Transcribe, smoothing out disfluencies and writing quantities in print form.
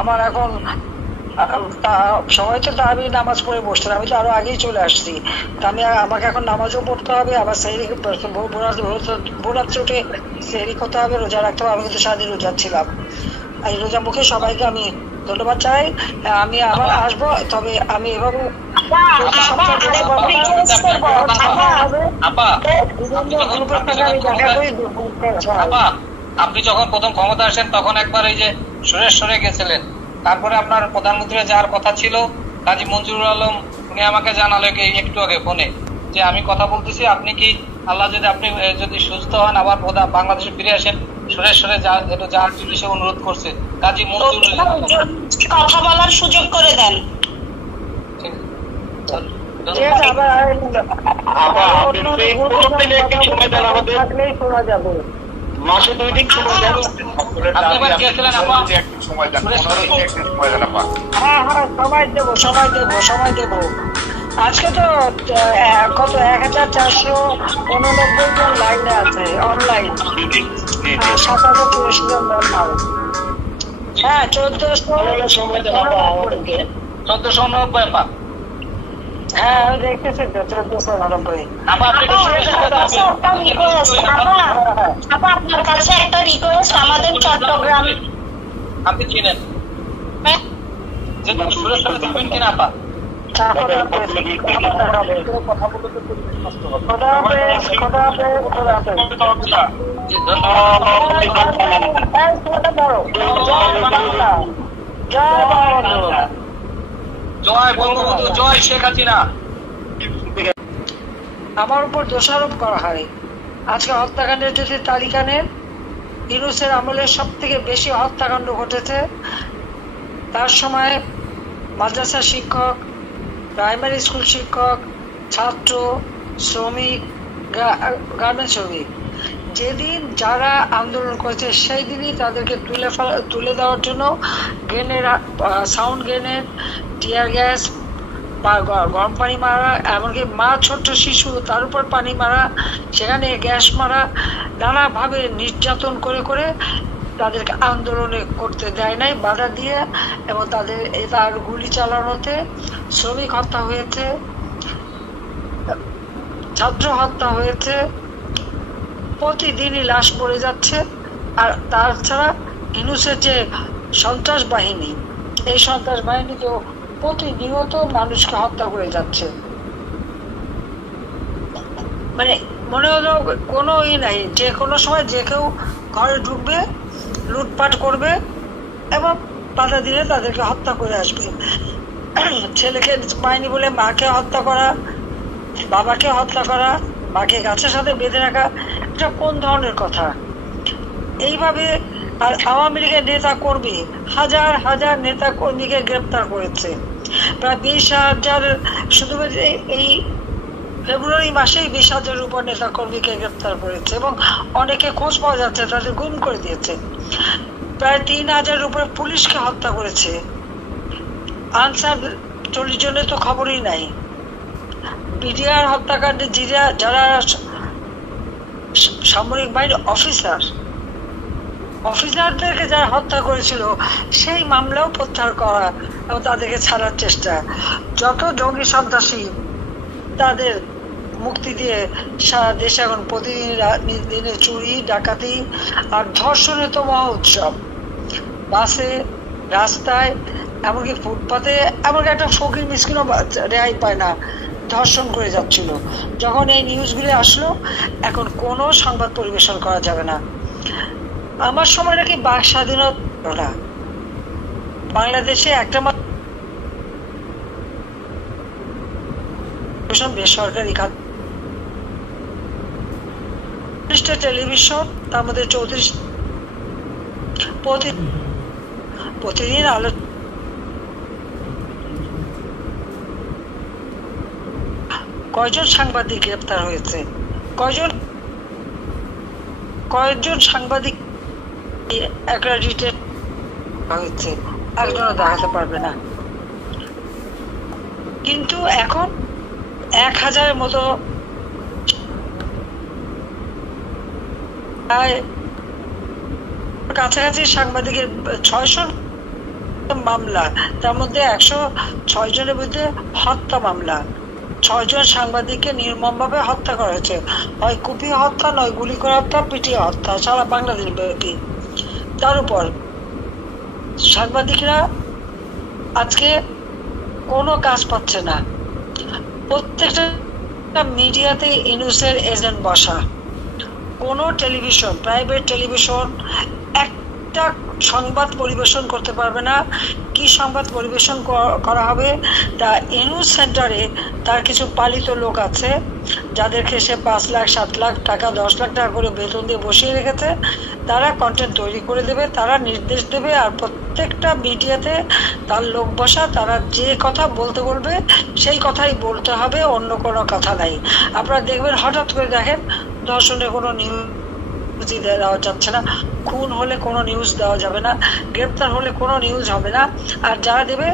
আমার এখন সবাই তো আমি নামাজ পড়ে বসতেন, আমি তো আরো আগেই চলে আসছি। আমাকে এখন নামাজও পড়তে হবে, আবার সেহরি ভোরাত্রে উঠে সেহরি করতে হবে, রোজা রাখতে হবে। আমি কিন্তু সারাদিন রোজা ছিলাম। এই রোজা মুখে সবাইকে আমি ধন্যবাদ চাই। আমি আবার আসবো, তবে আমি এভাবে আপনি যখন প্রথম ক্ষমতা আসেন তখন একবার এই যে সুরেশ্বরে গেছিলেন, তারপরে আপনার প্রধানমন্ত্রী যাওয়ার কথা ছিল কাজী মঞ্জুরুল আলম, উনি আমাকে জানালো একটু আগে ফোনে যে আমি কথা বলতেছি, আপনি কি আল্লাহ যদি সুস্থ হন আবার বাংলাদেশে ফিরে আসেন, সুরেশ্বরে যাওয়ার জন্য সে অনুরোধ করছে। কাজী মঞ্জুরুল কথা বলার সুযোগ করে দেন। মাসে 2 দিন সময় দেন। সময় দেব। আজকে তো কত 1489 জন লাইনে আছে অনলাইন, 7000 জন নর্মাল। হ্যাঁ 1490 হ্যাঁ আমি দেখতেছি তো 1490। আপনার কাছে একটা রিকোয়েস্ট, আমাদের চট্টগ্রাম আপনি চিনেন যে সুরেশ্বরে থাকবেন কিনা আপা? জয় বঙ্গবন্ধু, জয় শেখ হাসিনা। আমার উপর দোষারোপ করা হয়। আজকে হত্যাকাণ্ডের যদি তালিকা নেন, ইউনূসের আমলে সব থেকে বেশি হত্যাকাণ্ড ঘটেছে। তার সময় মাদ্রাসা শিক্ষক, প্রাইমারি স্কুল শিক্ষক, ছাত্র, শ্রমিক, গার্মেন্টস শ্রমিক, যেদিন যারা আন্দোলন করেছে সেই দিনই তাদেরকে তুলে দেওয়ার জন্য সাউন্ড গ্রেনেড, টিয়ার গ্যাস, গরম পানি মারা, এমনকি ছোট্ট শিশু তার উপর পানি মারা, সেখানে গ্যাস মারা, নানাভাবে নির্যাতন করে করে তাদেরকে আন্দোলনে করতে দেয় নাই, বাধা দিয়ে, এবং তার গুলি চালানোতে শ্রমিক হত্যা হয়েছে, ছাত্র হত্যা হয়েছে, প্রতিদিনই লাশ পড়ে যাচ্ছে। আর তাছাড়া ইউনূসের যে সন্ত্রাস বাহিনী, এই সন্ত্রাস বাহিনী তো প্রতিনিয়ত মানুষকে হত্যা করে যাচ্ছে। মানে মনে হলো কোনো নাই, যে কোনো সময় যে কেউ ঘরে ঢুকবে, লুটপাট করবে এবং বাধা দিলে তাদেরকে হত্যা করে আসবে। ছেলেকে পায়নি বলে মাকে হত্যা করা, বাবাকে হত্যা করা, মাকে গাছের সাথে বেঁধে রাখা, এটা কোন ধরনের কথা? এইভাবে আর আওয়ামী লীগের নেতা কর্মী হাজার হাজার নেতা কর্মীকে গ্রেপ্তার করেছে, প্রায় 20,000, শুধু এই ফেব্রুয়ারি মাসেই 20,000-এর উপর নেতা কর্মীকে গ্রেপ্তার করেছে, এবং অনেকে খোঁজ পাওয়া যাচ্ছে, তাদের গুম করে দিয়েছে। প্রায় 3,000-এর উপরে পুলিশকে হত্যা করেছে। আনসার 40 জনের তো খবরই নাই। বিডিআর হত্যাকাণ্ডে যারা সামরিক বাহিনীর অফিসারদেরকে যারা হত্যা করেছিল, সেই মামলাও প্রত্যাহার করা এবং তাদেরকে ছাড়ার চেষ্টা। যত জঙ্গি সন্ত্রাসী, তাদের মুক্তি দিয়ে সারা দেশে এখন প্রতিদিন দিনে চুরি, ডাকাতি আর ধর্ষণের তো মহা উৎসব। বাসে, রাস্তায়, এমনকি ফুটপাতে, এমনকি একটা ফকির মিসকিনও রেহাই পায় না, ধর্ষণ করে যাচ্ছিল। যখন এই নিউজগুলি আসলো, এখন কোনো সংবাদ পরিবেশন করা যাবে না। আমার সময় নাকি বাক স্বাধীনতা, বাংলাদেশে একটা বেসরকারি খাত, টেলিভিশন, তার মধ্যে 34 প্রতিদিন আলো। কয়জন সাংবাদিক গ্রেপ্তার হয়েছে? কয়জন সাংবাদিক অ্যাক্রেডিটেড হয়েছে? একজনও দেখাতে পারবে না। কিন্তু এখন 1000-এর মতো কাছাকাছি সাংবাদিকের 600 মামলা, তার মধ্যে 106 জনের বিরুদ্ধে হত্যা মামলা। 6 জন সাংবাদিককে নির্মমভাবে হত্যা করা হয়েছে, হয় কুপিয়ে হত্যা, নয় গুলি করে হত্যা, পিটিয়ে হত্যা, সারা বাংলাদেশ ব্যাপী। তার উপর সাংবাদিকরা আজকে কোনো কাজ পাচ্ছে না, প্রত্যেকটা মিডিয়াতে ইউনূসের এজেন্ট বসা। কোনো টেলিভিশন, প্রাইভেট টেলিভিশন একটা সংবাদ পরিবেশন করতে পারবে না। কি সংবাদ পরিবেশন করা হবে? তা ইউনূস সেন্টারে তার কিছু পালিত লোক আছে, যাদেরকে সে 5 লাখ 7 লাখ টাকা 10 লাখ টাকা করে বেতন দিয়ে বসিয়ে রেখেছে। তারা কন্টেন্ট তৈরি করে দেবে, তারা নির্দেশ দেবে, আর প্রত্যেকটা মিডিয়াতে তার লোক বসা। তারা যে কথা বলতে বলবে সেই কথাই বলতে হবে, অন্য কোনো কথা নাই। আপনারা দেখবেন হঠাৎ করে দেখেন ধর্ষণের কোনো নিউজ দেওয়া যাচ্ছে না, খুন হলে কোনো নিউজ দেওয়া যাবে না, গ্রেপ্তার হলে কোনো নিউজ হবে না, আর যারা দেবে